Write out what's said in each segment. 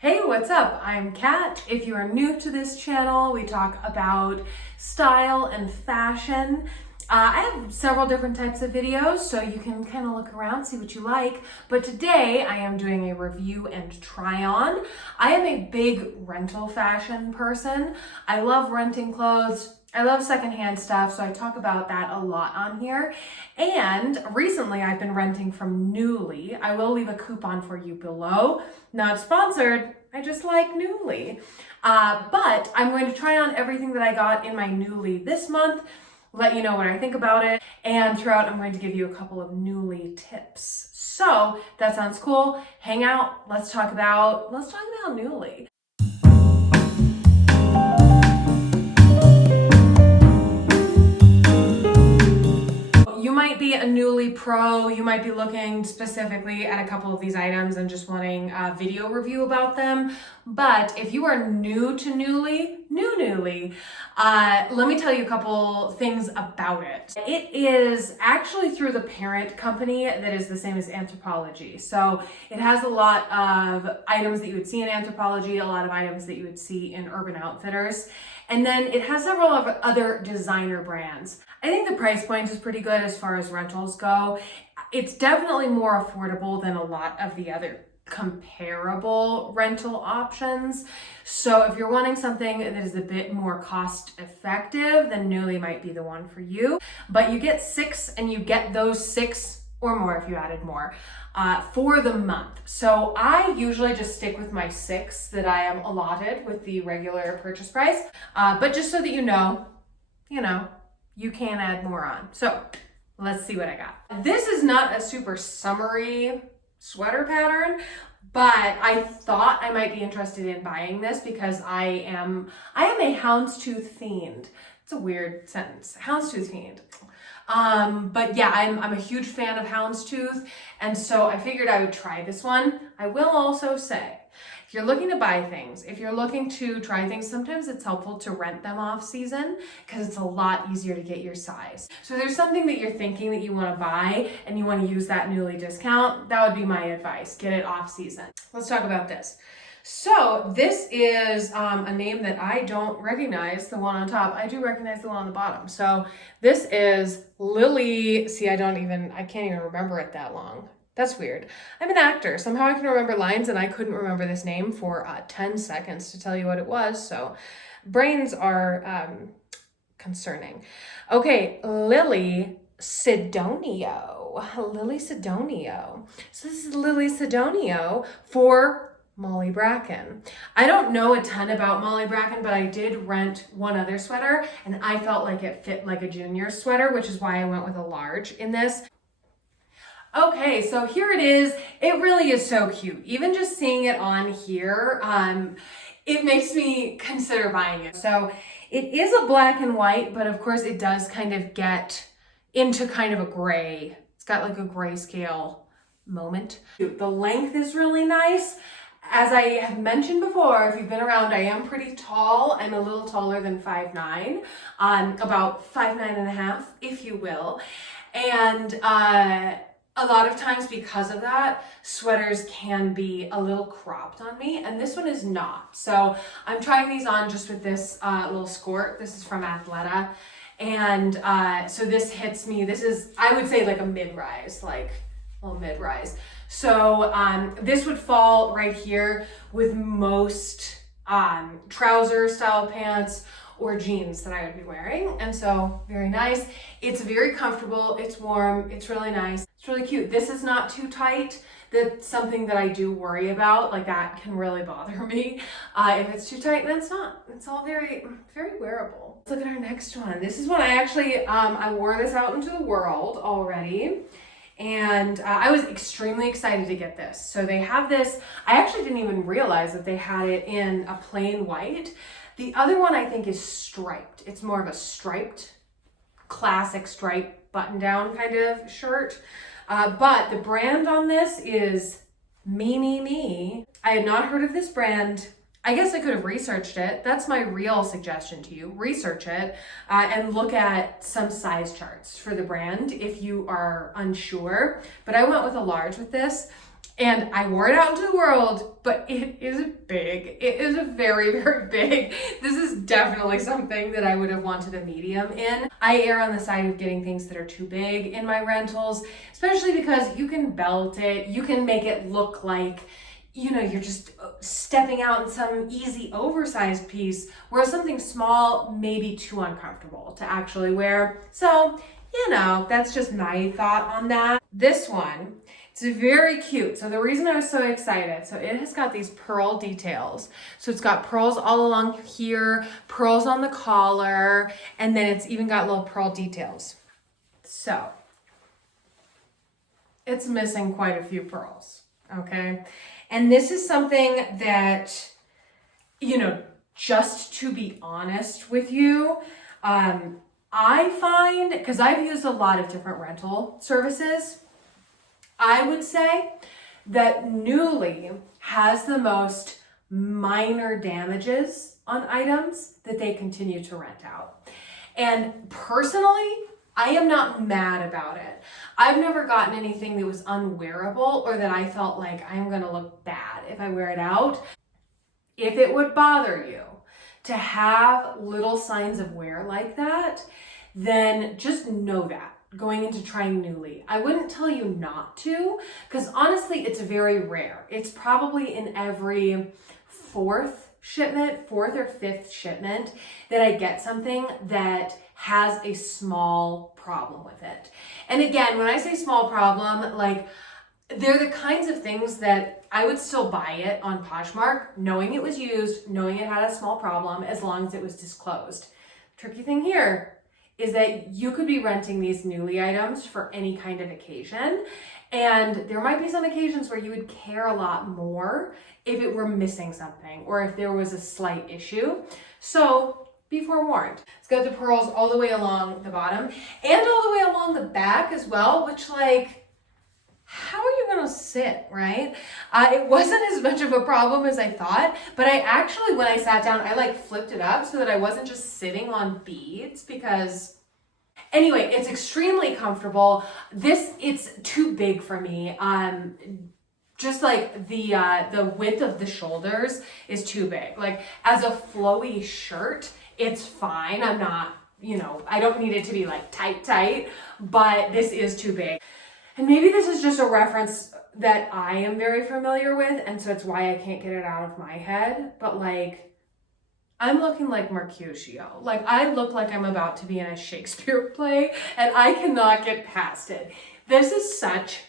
Hey, what's up? I'm Kat. If you are new to this channel, we talk about style and fashion. I have several different types of videos, so you can kind of look around, see what you like. But today I am doing a review and try on. I am a big rental fashion person. I love renting clothes. I love secondhand stuff, so I talk about that a lot on here. And recently I've been renting from Nuuly. I will leave a coupon for you below. Not sponsored, I just like Nuuly. But I'm going to try on everything that I got in my Nuuly this month, let you know what I think about it, and throughout I'm going to give you a couple of Nuuly tips. So that sounds cool. Hang out, let's talk about Nuuly. You might be a Nuuly pro, you might be looking specifically at a couple of these items and just wanting a video review about them. But if you are new to Nuuly, let me tell you a couple things about it. It is actually through the parent company that is the same as Anthropologie. So it has a lot of items that you would see in Anthropologie, a lot of items that you would see in Urban Outfitters. And then it has several of other designer brands. I think the price point is pretty good as far as rentals go. It's definitely more affordable than a lot of the other comparable rental options. So if you're wanting something that is a bit more cost effective, then Nuuly might be the one for you. But you get 6, and you get those 6 or more if you added more for the month. So I usually just stick with my 6 that I am allotted with the regular purchase price. But just so that you know, you can add more on. So let's see what I got. This is not a super summery sweater pattern, but I thought I might be interested in buying this because I am a houndstooth fiend. It's a weird sentence, houndstooth fiend. But yeah, I'm a huge fan of houndstooth, and so I figured I would try this one. I will also say, if you're looking to buy things, if you're looking to try things, sometimes it's helpful to rent them off season because it's a lot easier to get your size. So if there's something that you're thinking that you want to buy and you want to use that Nuuly discount, that would be my advice. Get it off season. Let's talk about this. So this is a name that I don't recognize, the one on top. I do recognize the one on the bottom. So this is Lily. See, I can't even remember it that long. That's weird. I'm an actor. Somehow I can remember lines, and I couldn't remember this name for 10 seconds to tell you what it was. So brains are concerning. Okay, Lily Sidonio. Lily Sidonio. So this is Lily Sidonio for Molly Bracken. I don't know a ton about Molly Bracken, but I did rent one other sweater, and I felt like it fit like a junior sweater, which is why I went with a large in this. Okay, so here it is. It really is so cute. Even just seeing it on here, it makes me consider buying it. So it is a black and white, but of course it does kind of get into kind of a gray. It's got like a grayscale moment. The length is really nice. As I have mentioned before, if you've been around, I am pretty tall. I'm a little taller than 5'9", about 5'9.5", if you will. And a lot of times because of that, sweaters can be a little cropped on me, and this one is not. So I'm trying these on just with this little skirt. This is from Athleta. And so this hits me. This is, I would say, like a mid-rise, like a little mid-rise. So this would fall right here with most trouser style pants or jeans that I would be wearing. And so very nice. It's very comfortable. It's warm. It's really nice. It's really cute. This is not too tight. That's something that I do worry about. Like that can really bother me. If it's too tight, then it's not. It's all very, very wearable. Let's look at our next one. This is one I actually, I wore this out into the world already. And I was extremely excited to get this. So they have this, I actually didn't even realize that they had it in a plain white. The other one I think is striped. It's more of a striped, classic striped button-down kind of shirt. But the brand on this is Me. I had not heard of this brand. I guess I could have researched it. That's my real suggestion to you. Research it and look at some size charts for the brand if you are unsure. But I went with a large with this. And I wore it out into the world, but it is big. It is very, very big. This is definitely something that I would have wanted a medium in. I err on the side of getting things that are too big in my rentals, especially because you can belt it, you can make it look like, you know, you're just stepping out in some easy oversized piece, whereas something small may be too uncomfortable to actually wear. So, you know, that's just my thought on that. This one, it's very cute. So the reason I was so excited, so it has got these pearl details. So it's got pearls all along here, pearls on the collar, and then it's even got little pearl details. So it's missing quite a few pearls, okay? And this is something that, you know, just to be honest with you, I find, because I've used a lot of different rental services, I would say that Nuuly has the most minor damages on items that they continue to rent out. And personally, I am not mad about it. I've never gotten anything that was unwearable or that I felt like I'm gonna look bad if I wear it out. If it would bother you to have little signs of wear like that, then just know that going into trying Nuuly. I wouldn't tell you not to, because honestly, it's very rare. It's probably in every fourth or fifth shipment that I get something that has a small problem with it. And again, when I say small problem, like they're the kinds of things that I would still buy it on Poshmark, knowing it was used, knowing it had a small problem, as long as it was disclosed. Tricky thing here is that you could be renting these Nuuly items for any kind of occasion. And there might be some occasions where you would care a lot more if it were missing something or if there was a slight issue. So be forewarned. It's got the pearls all the way along the bottom and all the way along the back as well, which like, how are you gonna sit, right? It wasn't as much of a problem as I thought, but I actually, when I sat down, I like flipped it up so that I wasn't just sitting on beads because, anyway, it's extremely comfortable. It's too big for me. Just like the width of the shoulders is too big. Like as a flowy shirt, it's fine. I'm not, you know, I don't need it to be like tight, but this is too big. And maybe this is just a reference that I am very familiar with, and so it's why I can't get it out of my head, but like, I'm looking like Mercutio. Like, I look like I'm about to be in a Shakespeare play, and I cannot get past it. This is such,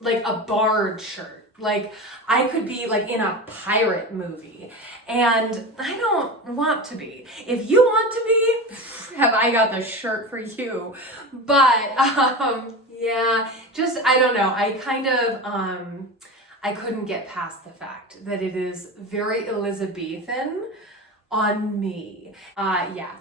like, a bard shirt. Like, I could be, like, in a pirate movie, and I don't want to be. If you want to be, have I got the shirt for you. But, yeah, just, I don't know. I kind of, I couldn't get past the fact that it is very Elizabethan on me. Yeah,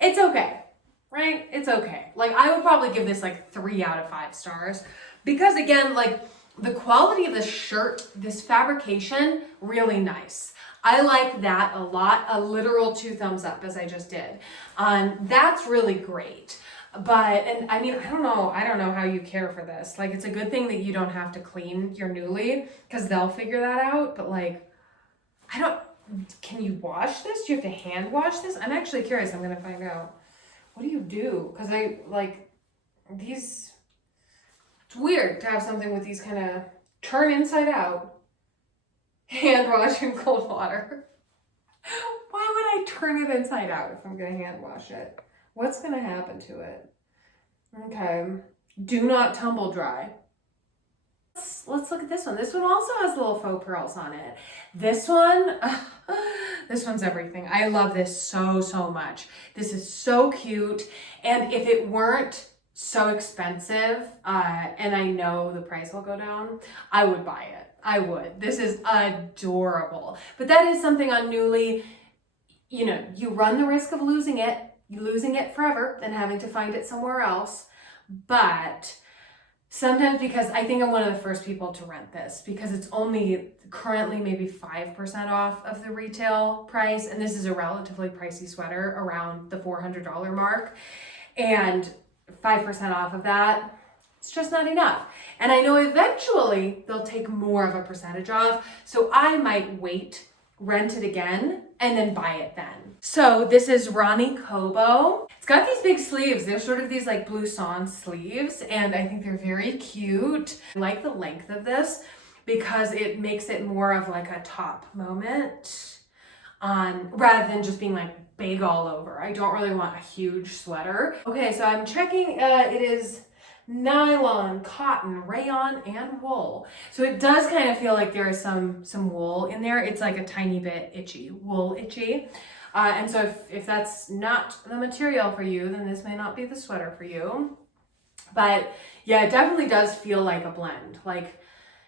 it's okay, right? It's okay. Like, I would probably give this like 3 out of 5 stars because again, like the quality of the shirt, this fabrication, really nice. I like that a lot. A literal 2 thumbs up as I just did. That's really great. But, and I mean, I don't know how you care for this. Like, it's a good thing that you don't have to clean your Nuuly because they'll figure that out. But like, can you wash this? Do you have to hand wash this? I'm actually curious. I'm going to find out. What do you do? Because I like these, it's weird to have something with these kind of turn inside out, hand wash in cold water. Why would I turn it inside out if I'm going to hand wash it? What's going to happen to it? Okay. Do not tumble dry. Let's look at this one. This one also has little faux pearls on it. This one, this one's everything. I love this so, so much. This is so cute. And if it weren't so expensive, and I know the price will go down, I would buy it. I would. This is adorable. But that is something on Nuuly, you know, you run the risk of losing it forever and having to find it somewhere else. But sometimes, because I think I'm one of the first people to rent this because it's only currently maybe 5% off of the retail price. And this is a relatively pricey sweater around the $400 mark. And 5% off of that, It's just not enough. And I know eventually they'll take more of a percentage off, so I might wait, rent it again, and then buy it then. So this is Ronny Kobo. It's got these big sleeves. They're sort of these like blouson sleeves, and I think they're very cute. I like the length of this because it makes it more of like a top moment, rather than just being like big all over. I don't really want a huge sweater. Okay, so I'm checking, it is nylon, cotton, rayon, and wool. So it does kind of feel like there is some wool in there. It's like a tiny bit itchy, wool itchy. And so if that's not the material for you, then this may not be the sweater for you. But yeah, it definitely does feel like a blend. Like,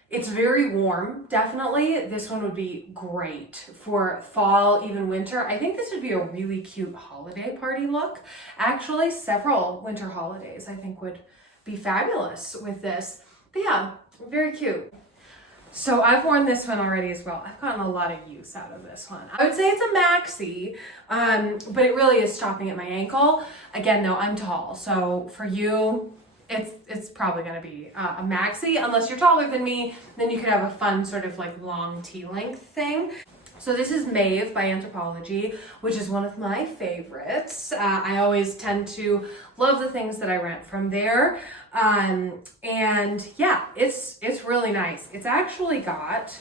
it's very warm, definitely. This one would be great for fall, even winter. I think this would be a really cute holiday party look. Actually, several winter holidays I think would be fabulous with this. But yeah, very cute. So I've worn this one already as well. I've gotten a lot of use out of this one. I would say it's a maxi, but it really is stopping at my ankle. Again, though, I'm tall, so for you, it's probably gonna be a maxi. Unless you're taller than me, then you could have a fun sort of like long T-length thing. So this is Maeve by Anthropologie, which is one of my favorites. I always tend to love the things that I rent from there. And yeah, it's really nice. It's actually got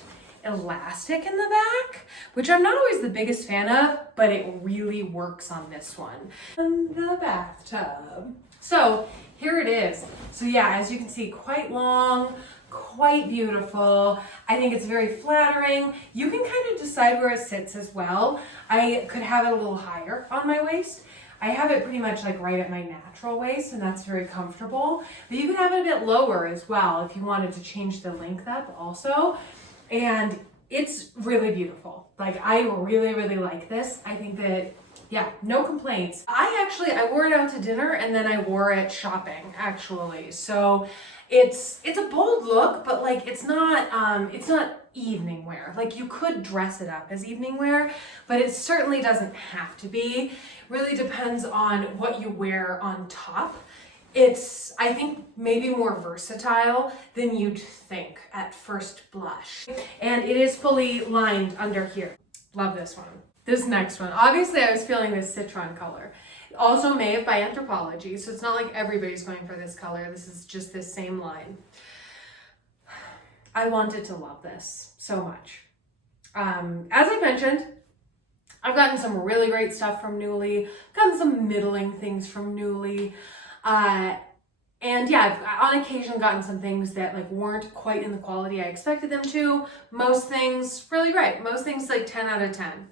elastic in the back, which I'm not always the biggest fan of, but it really works on this one. In the bathtub. So here it is. So yeah, as you can see, quite long, quite beautiful. I think it's very flattering. You can kind of decide where it sits as well. I could have it a little higher on my waist. I have it pretty much like right at my natural waist, and that's very comfortable. But you can have it a bit lower as well if you wanted to change the length up also. And it's really beautiful. Like, I really, really like this. I think that, yeah, no complaints. I wore it out to dinner and then I wore it shopping actually. So it's a bold look, but like it's not evening wear. Like, you could dress it up as evening wear, but it certainly doesn't have to be. Really depends on what you wear on top. It's, I think, maybe more versatile than you'd think at first blush. And it is fully lined under here. Love this one. This next one, obviously I was feeling this citron color. Also Maeve by Anthropologie, so it's not like everybody's going for this color. This is just this same line. I wanted to love this so much. As I mentioned, I've gotten some really great stuff from Nuuly, gotten some middling things from Nuuly. And yeah, I've on occasion gotten some things that like weren't quite in the quality I expected them to. Most things really great. Most things like 10 out of 10.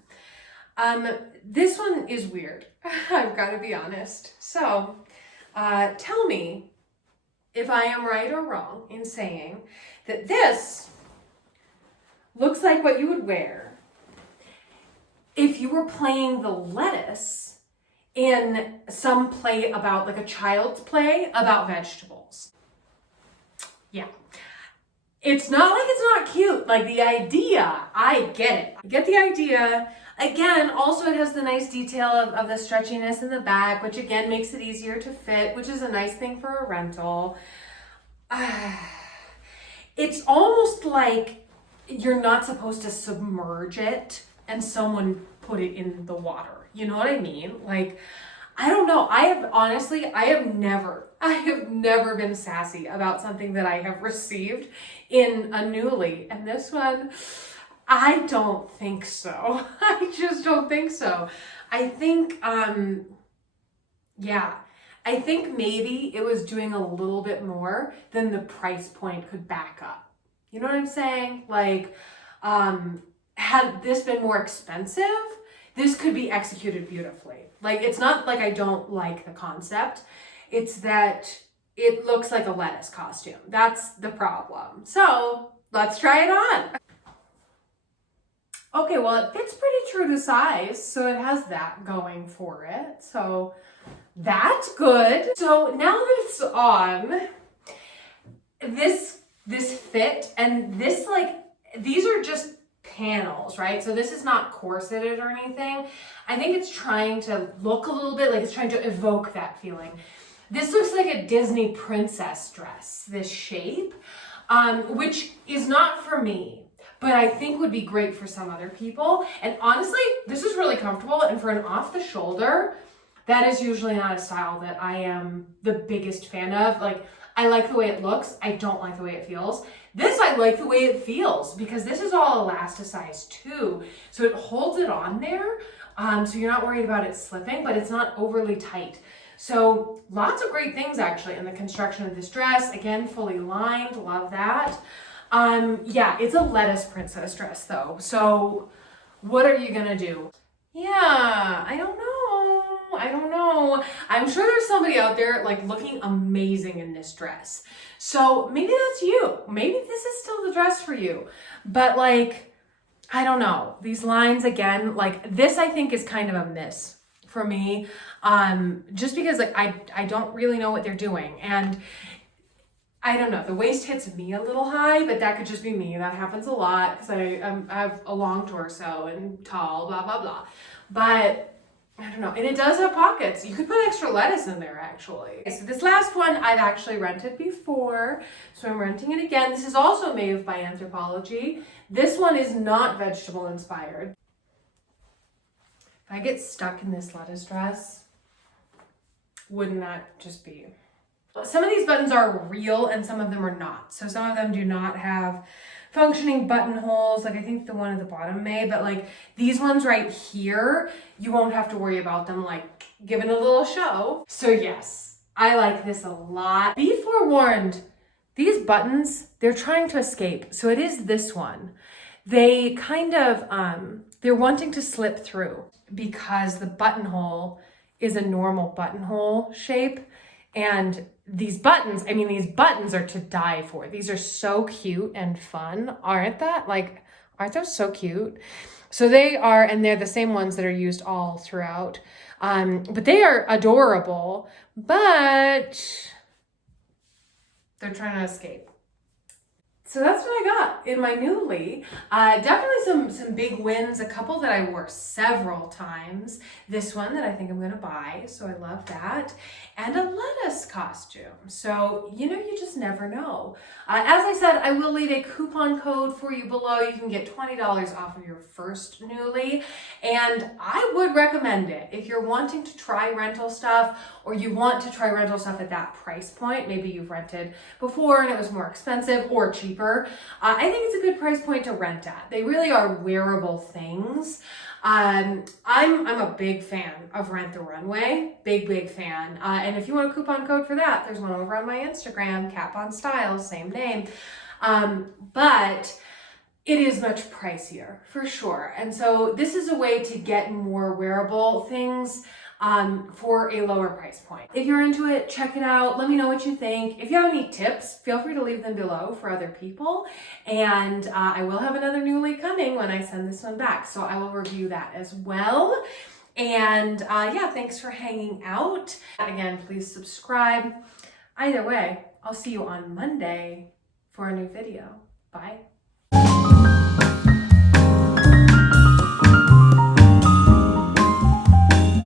This one is weird. I've got to be honest. So, tell me if I am right or wrong in saying that this looks like what you would wear if you were playing the lettuce in some play about, like a child's play about vegetables. Yeah. It's not like it's not cute. Like, the idea, I get it. I get the idea. Again, also it has the nice detail of the stretchiness in the back, which again makes it easier to fit, which is a nice thing for a rental. It's almost like you're not supposed to submerge it and someone put it in the water. You know what I mean? Like, I don't know. I have never been sassy about something that I have received in a Nuuly. And this one, I don't think so. I just don't think so. I think, yeah, I think maybe it was doing a little bit more than the price point could back up. You know what I'm saying? Like, had this been more expensive, this could be executed beautifully. Like, it's not like I don't like the concept. It's that it looks like a lettuce costume. That's the problem. So let's try it on. Okay, well, it fits pretty true to size, so it has that going for it. So that's good. So now that it's on, this fit, and this, like, these are just panels, right? So this is not corseted or anything. I think it's trying to look a little bit like it's trying to evoke that feeling. This looks like a Disney princess dress, this shape, which is not for me, but I think would be great for some other people. And honestly, this is really comfortable, and for an off the shoulder, that is usually not a style that I am the biggest fan of. Like, I like the way it looks. I don't like the way it feels. This, I like the way it feels because this is all elasticized too. So it holds it on there. So you're not worried about it slipping, but it's not overly tight. So lots of great things actually in the construction of this dress. Again, fully lined, love that. Yeah, it's a lettuce princess dress though. So what are you gonna do? Yeah, I don't know. I'm sure there's somebody out there like looking amazing in this dress. So maybe that's you. Maybe this is still the dress for you. But like, I don't know. These lines again, like this I think is kind of a miss for me. Just because like I don't really know what they're doing. And I don't know, the waist hits me a little high, but that could just be me. That happens a lot because I have a long torso and tall, blah, blah, blah. But I don't know. And it does have pockets. You could put extra lettuce in there actually. Okay, so this last one I've actually rented before. So I'm renting it again. This is also Maeve by Anthropologie. This one is not vegetable inspired. If I get stuck in this lettuce dress, wouldn't that just be... Some of these buttons are real and some of them are not. So some of them do not have functioning buttonholes. Like I think the one at the bottom may, but like these ones right here, you won't have to worry about them like giving a little show. So yes, I like this a lot. Be forewarned, these buttons, they're trying to escape. So it is this one. They kind of, they're wanting to slip through because the buttonhole is a normal buttonhole shape. And these buttons, I mean, these buttons are to die for. These are so cute and fun, aren't that? Like, aren't those so cute? So they are, and they're the same ones that are used all throughout. But they are adorable, but they're trying to escape. So that's what I got in my Nuuly. Definitely some big wins, a couple that I wore several times. This one that I think I'm gonna buy, so I love that. And a lettuce costume. So, you know, you just never know. As I said, I will leave a coupon code for you below. You can get $20 off of your first Nuuly. And I would recommend it if you're wanting to try rental stuff or you want to try rental stuff at that price point. Maybe you've rented before and it was more expensive or cheaper. I think it's a good price point to rent at. They really are wearable things. I'm a big fan of Rent The Runway, big fan. And if you want a coupon code for that, there's one over on my Instagram, Cap on Style, same name. But it is much pricier for sure. And so this is a way to get more wearable things for a lower price point. If you're into it, check it out. Let me know what you think. If you have any tips, feel free to leave them below for other people. And I will have another Nuuly coming when I send this one back. So I will review that as well. And yeah, thanks for hanging out. Again, please subscribe. Either way, I'll see you on Monday for a new video. Bye.